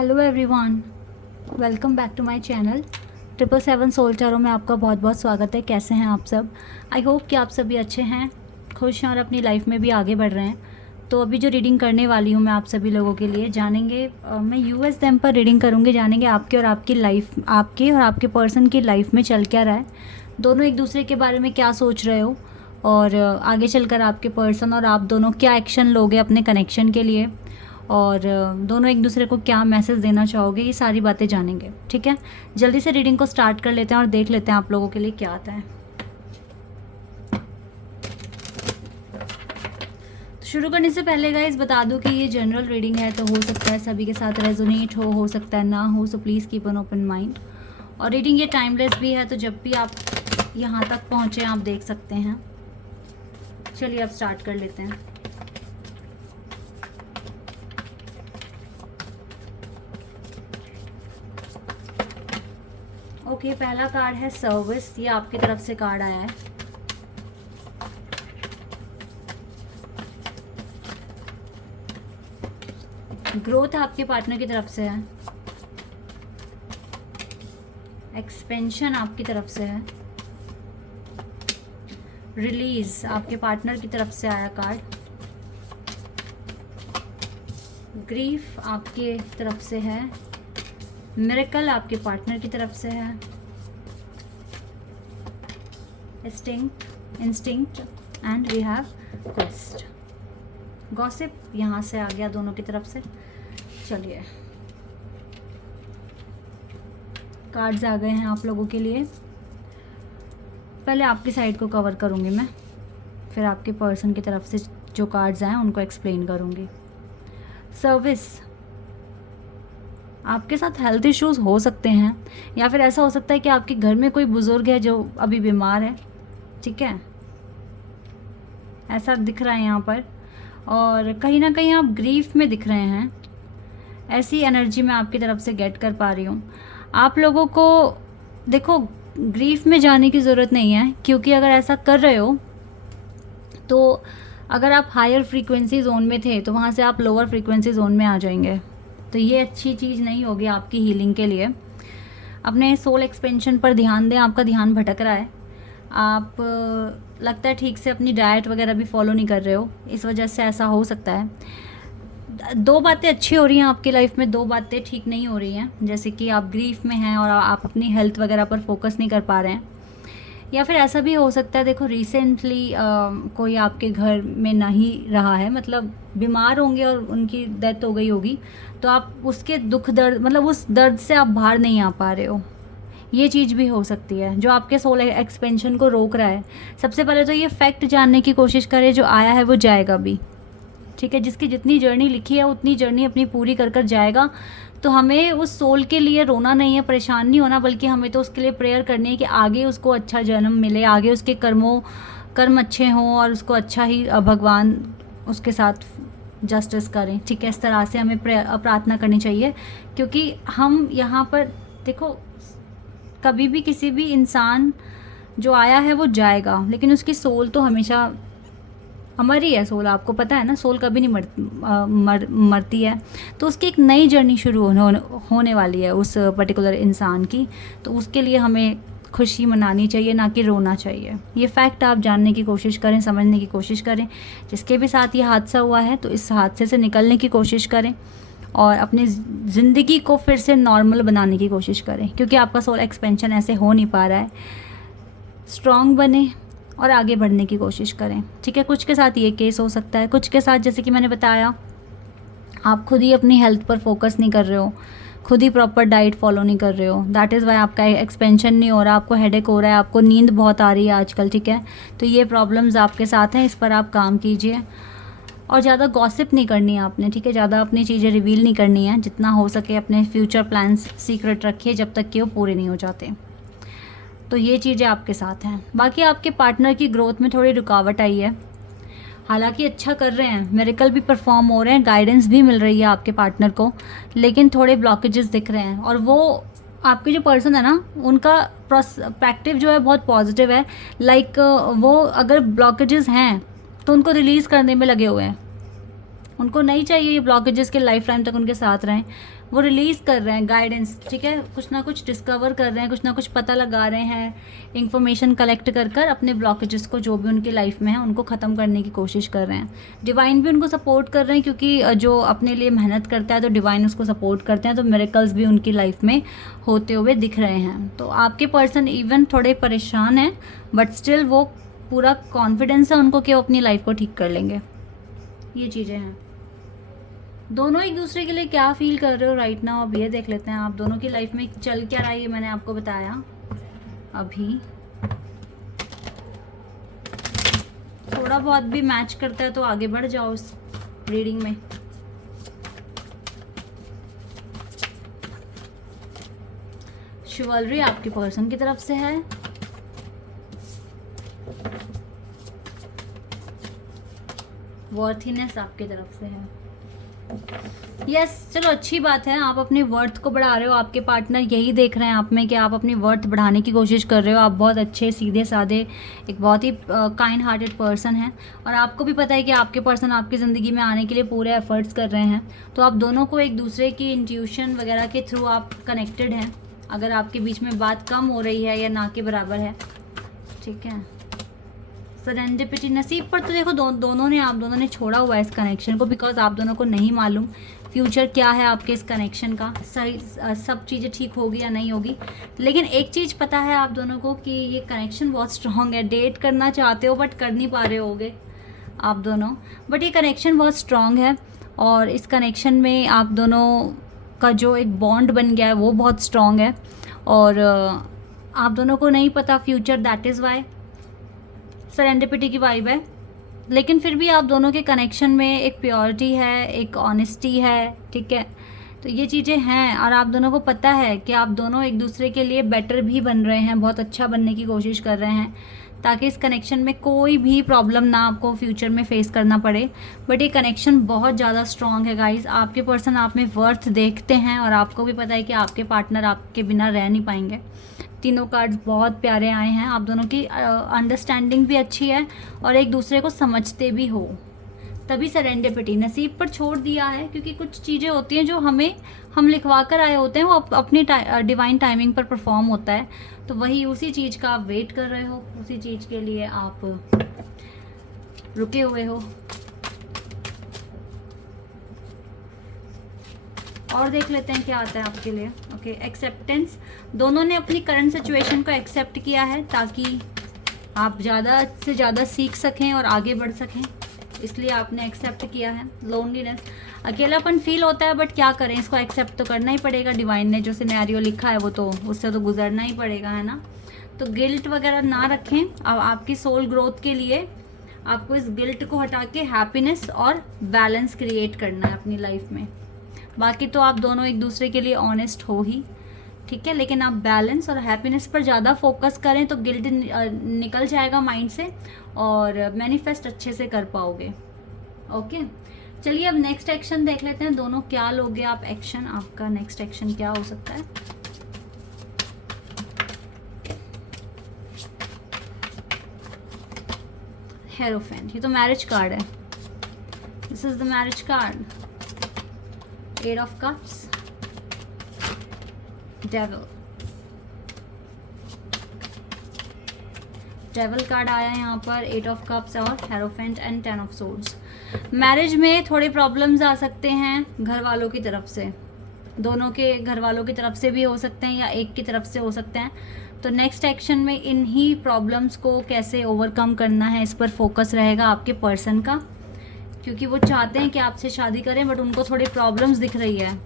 Hello everyone, welcome back to my channel 777 soul tarot में आपका बहुत बहुत स्वागत है। कैसे हैं आप सब? आई होप कि आप सभी अच्छे हैं, खुश हैं और अपनी लाइफ में भी आगे बढ़ रहे हैं। तो अभी जो रीडिंग करने वाली हूँ मैं आप सभी लोगों के लिए, जानेंगे मैं यूएस डैम पर रीडिंग करूँगी। जानेंगे आपके और आपकी लाइफ, आपके और आपके पर्सन की लाइफ में चल क्या रहा है, दोनों एक दूसरे के बारे में क्या सोच रहे हो, और आगे चलकर आपके पर्सन और आप दोनों क्या एक्शन लोगे अपने कनेक्शन के लिए, और दोनों एक दूसरे को क्या मैसेज देना चाहोगे, ये सारी बातें जानेंगे। ठीक है, जल्दी से रीडिंग को स्टार्ट कर लेते हैं और देख लेते हैं आप लोगों के लिए क्या आता है। तो शुरू करने से पहले गाइस बता दूं कि ये जनरल रीडिंग है, तो हो सकता है सभी के साथ रेजोनेट हो सकता है ना हो, so please keep an open mind. और रीडिंग ये टाइमलेस भी है, तो जब भी आप यहाँ तक पहुँचे आप देख सकते हैं। चलिए अब स्टार्ट कर लेते हैं। ओके, पहला कार्ड है सर्विस। ये आपकी तरफ से कार्ड आया है। ग्रोथ आपके पार्टनर की तरफ से है। एक्सपेंशन आपकी तरफ से है। रिलीज आपके पार्टनर की तरफ से आया कार्ड। ग्रीफ आपके तरफ से है। मिरेकल आपके पार्टनर की तरफ से है। Instinct and we have quest. Gossip यहाँ से आ गया दोनों की तरफ से। चलिए कार्ड्स आ गए हैं आप लोगों के लिए। पहले आपकी साइड को कवर करूँगी मैं, फिर आपके पर्सन की तरफ से जो कार्ड्स आए उनको एक्सप्लेन करूँगी। सर्विस, आपके साथ हेल्थ इश्यूज हो सकते हैं, या फिर ऐसा हो सकता है कि आपके घर में कोई बुज़ुर्ग है जो अभी बीमार है। ठीक है, ऐसा दिख रहा है यहाँ पर, और कहीं ना कहीं आप ग्रीफ में दिख रहे हैं। ऐसी एनर्जी मैं आपकी तरफ से गेट कर पा रही हूँ। आप लोगों को देखो, ग्रीफ में जाने की ज़रूरत नहीं है, क्योंकि अगर ऐसा कर रहे हो तो अगर आप हायर फ्रीक्वेंसी जोन में थे तो वहाँ से आप लोअर फ्रीक्वेंसी जोन में आ जाएंगे। तो ये अच्छी चीज़ नहीं होगी आपकी हीलिंग के लिए। अपने सोल एक्सपेंशन पर ध्यान दें, आपका ध्यान भटक रहा है। आप लगता है ठीक से अपनी डाइट वगैरह भी फॉलो नहीं कर रहे हो, इस वजह से ऐसा हो सकता है। दो बातें अच्छी हो रही हैं आपकी लाइफ में, दो बातें ठीक नहीं हो रही हैं, जैसे कि आप ग्रीफ में हैं और आप अपनी हेल्थ वगैरह पर फोकस नहीं कर पा रहे हैं। या फिर ऐसा भी हो सकता है, देखो रिसेंटली कोई आपके घर में नहीं रहा है, मतलब बीमार होंगे और उनकी डेथ हो गई होगी, तो आप उसके दुख दर्द, मतलब उस दर्द से आप बाहर नहीं आ पा रहे हो। ये चीज़ भी हो सकती है जो आपके सोल एक्सपेंशन को रोक रहा है। सबसे पहले तो ये फैक्ट जानने की कोशिश करें, जो आया है वो जाएगा भी। ठीक है, जिसकी जितनी जर्नी लिखी है उतनी जर्नी अपनी पूरी कर कर जाएगा। तो हमें उस सोल के लिए रोना नहीं है, परेशान नहीं होना, बल्कि हमें तो उसके लिए प्रेयर करनी है कि आगे उसको अच्छा जन्म मिले, आगे उसके कर्म अच्छे हों और उसको अच्छा ही भगवान उसके साथ जस्टिस करें। ठीक है, इस तरह से हमें प्रार्थना करनी चाहिए, क्योंकि हम यहाँ पर देखो, कभी भी किसी भी इंसान जो आया है वो जाएगा, लेकिन उसकी सोल तो हमेशा हमारी है। सोल आपको पता है ना, सोल कभी नहीं मरती है। तो उसकी एक नई जर्नी शुरू होने वाली है उस पर्टिकुलर इंसान की। तो उसके लिए हमें खुशी मनानी चाहिए, ना कि रोना चाहिए। ये फैक्ट आप जानने की कोशिश करें, समझने की कोशिश करें। जिसके भी साथ ये हादसा हुआ है तो इस हादसे से निकलने की कोशिश करें और अपनी ज़िंदगी को फिर से नॉर्मल बनाने की कोशिश करें, क्योंकि आपका सोल एक्सपेंशन ऐसे हो नहीं पा रहा है। स्ट्रॉन्ग बने और आगे बढ़ने की कोशिश करें। ठीक है, कुछ के साथ ये केस हो सकता है, कुछ के साथ जैसे कि मैंने बताया, आप खुद ही अपनी हेल्थ पर फोकस नहीं कर रहे हो, खुद ही प्रॉपर डाइट फॉलो नहीं कर रहे हो। दैट इज़ वाई आपका एक्सपेंशन नहीं हो रहा, आपको हेडेक हो रहा है, आपको नींद बहुत आ रही है आजकल। ठीक है, तो ये प्रॉब्लम्स आपके साथ हैं, इस पर आप काम कीजिए। और ज़्यादा गॉसिप नहीं करनी है आपने। ठीक है, ज़्यादा अपनी चीज़ें रिवील नहीं करनी है। जितना हो सके अपने फ्यूचर प्लान्स सीक्रेट रखिए जब तक कि वो पूरे नहीं हो जाते। तो ये चीज़ें आपके साथ हैं। बाकी आपके पार्टनर की ग्रोथ में थोड़ी रुकावट आई है, हालांकि अच्छा कर रहे हैं, मिरेकल भी परफॉर्म हो रहे हैं, गाइडेंस भी मिल रही है आपके पार्टनर को, लेकिन थोड़े ब्लॉकेजेस दिख रहे हैं। और वो आपके जो पर्सन है ना, उनका पर्सपेक्टिव जो है बहुत पॉजिटिव है। लाइक वो अगर ब्लॉकेजेस हैं तो उनको रिलीज़ करने में लगे हुए हैं। उनको नहीं चाहिए ये ब्लॉकेजेस के लाइफ टाइम तक उनके साथ रहें। वो रिलीज़ कर रहे हैं गाइडेंस, ठीक है, कुछ ना कुछ डिस्कवर कर रहे हैं, कुछ ना कुछ पता लगा रहे हैं, इंफॉर्मेशन कलेक्ट कर कर अपने ब्लॉकेजेस को जो भी उनकी लाइफ में है उनको ख़त्म करने की कोशिश कर रहे हैं। डिवाइन भी उनको सपोर्ट कर रहे हैं, क्योंकि जो अपने लिए मेहनत करता है तो डिवाइन उसको सपोर्ट करते हैं, तो मिरेकल्स भी उनकी लाइफ में होते हुए दिख रहे हैं। तो आपके पर्सन इवन थोड़े परेशान हैं, बट स्टिल वो पूरा कॉन्फिडेंस है उनको कि वो अपनी लाइफ को ठीक कर लेंगे। ये चीज़ें हैं। दोनों एक दूसरे के लिए क्या फील कर रहे हो राइट नाउ, अब ये देख लेते हैं। आप दोनों की लाइफ में चल क्या रहा है ये मैंने आपको बताया अभी। थोड़ा बहुत भी मैच करता है तो आगे बढ़ जाओ इस रीडिंग में। शिवलरी आपके पर्सन की तरफ से है। वर्थीनेस आपकी तरफ से है। यस चलो अच्छी बात है, आप अपनी वर्थ को बढ़ा रहे हो। आपके पार्टनर यही देख रहे हैं आप में कि आप अपनी वर्थ बढ़ाने की कोशिश कर रहे हो। आप बहुत अच्छे सीधे साधे एक बहुत ही काइंड हार्टेड पर्सन हैं, और आपको भी पता है कि आपके पर्सन आपकी ज़िंदगी में आने के लिए पूरे एफर्ट्स कर रहे हैं। तो आप दोनों को एक दूसरे की इंट्यूशन वगैरह के थ्रू आप कनेक्टेड हैं। अगर आपके बीच में बात कम हो रही है या ना के बराबर है, ठीक है। सरेंडिपिटी नसीब पर तो देखो आप दोनों ने छोड़ा हुआ है इस कनेक्शन को, बिकॉज आप दोनों को नहीं मालूम फ्यूचर क्या है आपके इस कनेक्शन का। सही सब चीज़ें ठीक होगी या नहीं होगी, लेकिन एक चीज़ पता है आप दोनों को कि ये कनेक्शन बहुत स्ट्रॉन्ग है। डेट करना चाहते हो बट कर नहीं पा रहे होगे आप दोनों, बट ये कनेक्शन बहुत स्ट्रॉन्ग है। और इस कनेक्शन में आप दोनों का जो एक बॉन्ड बन गया है वो बहुत स्ट्रॉन्ग है, और आप दोनों को नहीं पता future, that is why serendipity की वाइब है। लेकिन फिर भी आप दोनों के कनेक्शन में एक प्योरिटी है, एक ऑनेस्टी है, ठीक है। तो ये चीज़ें हैं, और आप दोनों को पता है कि आप दोनों एक दूसरे के लिए बेटर भी बन रहे हैं, बहुत अच्छा बनने की कोशिश कर रहे हैं, ताकि इस कनेक्शन में कोई भी प्रॉब्लम ना आपको फ्यूचर में फेस करना पड़े। बट ये कनेक्शन बहुत ज़्यादा स्ट्रॉन्ग है गाइज। आपके पर्सन आप में वर्थ देखते हैं, और आपको भी पता है कि आपके पार्टनर आपके बिना रह नहीं पाएंगे। तीनों कार्ड्स बहुत प्यारे आए हैं। आप दोनों की अंडरस्टैंडिंग भी अच्छी है, और एक दूसरे को समझते भी हो, तभी सरेंडिपिटी नसीब पर छोड़ दिया है। क्योंकि कुछ चीज़ें होती हैं जो हम लिखवा कर आए होते हैं, वो अपनी डिवाइन टाइमिंग पर परफॉर्म होता है। तो वही उसी चीज़ का आप वेट कर रहे हो, उसी चीज़ के लिए आप रुके हुए हो। और देख लेते हैं क्या आता है आपके लिए। Okay, acceptance. दोनों ने अपनी करंट सिचुएशन को एक्सेप्ट किया है, ताकि आप ज़्यादा से ज़्यादा सीख सकें और आगे बढ़ सकें, इसलिए आपने एक्सेप्ट किया है। लोनलीनेस, अकेलापन फील होता है, बट क्या करें, इसको एक्सेप्ट तो करना ही पड़ेगा। डिवाइन ने जो सिनेरियो लिखा है वो तो उससे तो गुजरना ही पड़ेगा, है ना। तो गिल्ट वगैरह ना रखें। अब आपकी सोल ग्रोथ के लिए आपको इस गिल्ट को हटा के हैप्पीनेस और बैलेंस क्रिएट करना है अपनी लाइफ में। बाकी तो आप दोनों एक दूसरे के लिए ऑनेस्ट हो ही, ठीक है, लेकिन आप बैलेंस और हैप्पीनेस पर ज़्यादा फोकस करें तो गिल्ट निकल जाएगा माइंड से, और मैनिफेस्ट अच्छे से कर पाओगे। ओके, चलिए अब नेक्स्ट एक्शन देख लेते हैं। दोनों क्या लोगे आप एक्शन, आपका नेक्स्ट एक्शन क्या हो सकता है। हेरोफेंट, ये तो मैरिज कार्ड है। This is the marriage card. Eight of cups, devil card आया है यहाँ पर, एट ऑफ कप्स और hierophant and 10 of swords. Marriage में थोड़े प्रॉब्लम्स आ सकते हैं घर वालों की तरफ से, दोनों के घर वालों की तरफ से भी हो सकते हैं या एक की तरफ से हो सकते हैं। तो नेक्स्ट एक्शन में इन्हीं प्रॉब्लम्स को कैसे ओवरकम करना है, इस पर फोकस रहेगा आपके पर्सन का, क्योंकि वो चाहते हैं कि आपसे शादी करें, बट उनको थोड़ी प्रॉब्लम्स दिख रही है।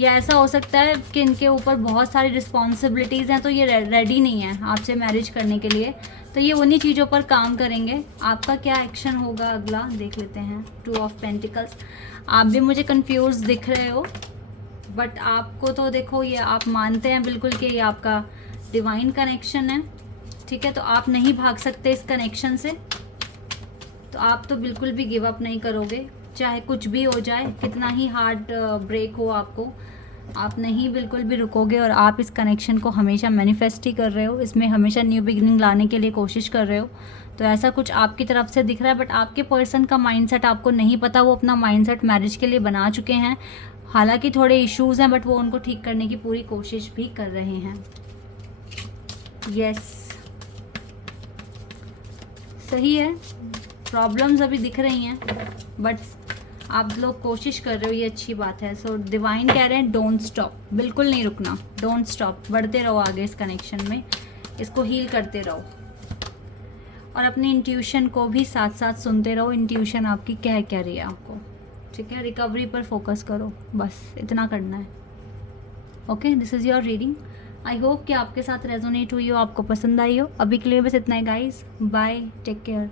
या ऐसा हो सकता है कि इनके ऊपर बहुत सारी रिस्पॉन्सिबिलिटीज़ हैं, तो ये रेडी नहीं है आपसे मैरिज करने के लिए। तो ये उन्हीं चीज़ों पर काम करेंगे। आपका क्या एक्शन होगा अगला देख लेते हैं। 2 ऑफ पेंटिकल्स। आप भी मुझे कंफ्यूज दिख रहे हो, बट आपको तो देखो ये आप मानते हैं बिल्कुल कि ये आपका डिवाइन कनेक्शन है, ठीक है। तो आप नहीं भाग सकते इस कनेक्शन से, तो आप तो बिल्कुल भी गिव अप नहीं करोगे, चाहे कुछ भी हो जाए, कितना ही हार्ड ब्रेक हो आपको, आप नहीं बिल्कुल भी रुकोगे। और आप इस कनेक्शन को हमेशा मैनिफेस्ट ही कर रहे हो, इसमें हमेशा न्यू बिगिनिंग लाने के लिए कोशिश कर रहे हो। तो ऐसा कुछ आपकी तरफ से दिख रहा है, बट आपके पर्सन का माइंडसेट आपको नहीं पता, वो अपना माइंडसेट मैरिज के लिए बना चुके हैं। हालांकि थोड़े इश्यूज हैं, बट वो उनको ठीक करने की पूरी कोशिश भी कर रहे हैं। यस, सही है, प्रॉब्लम्स अभी दिख रही हैं, बट आप लोग कोशिश कर रहे हो, ये अच्छी बात है। सो डिवाइन कह रहे हैं डोंट स्टॉप, बिल्कुल नहीं रुकना, डोंट स्टॉप, बढ़ते रहो आगे इस कनेक्शन में, इसको हील करते रहो और अपनी इंट्यूशन को भी साथ साथ सुनते रहो। इंट्यूशन आपकी कह रही है आपको, ठीक है। रिकवरी पर फोकस करो, बस इतना करना है। Okay, this is your reading. I hope कि आपके साथ रेजोनेट हुई हो, आपको पसंद आई हो। अभी के लिए बस इतना ही गाइस, बाय, टेक केयर।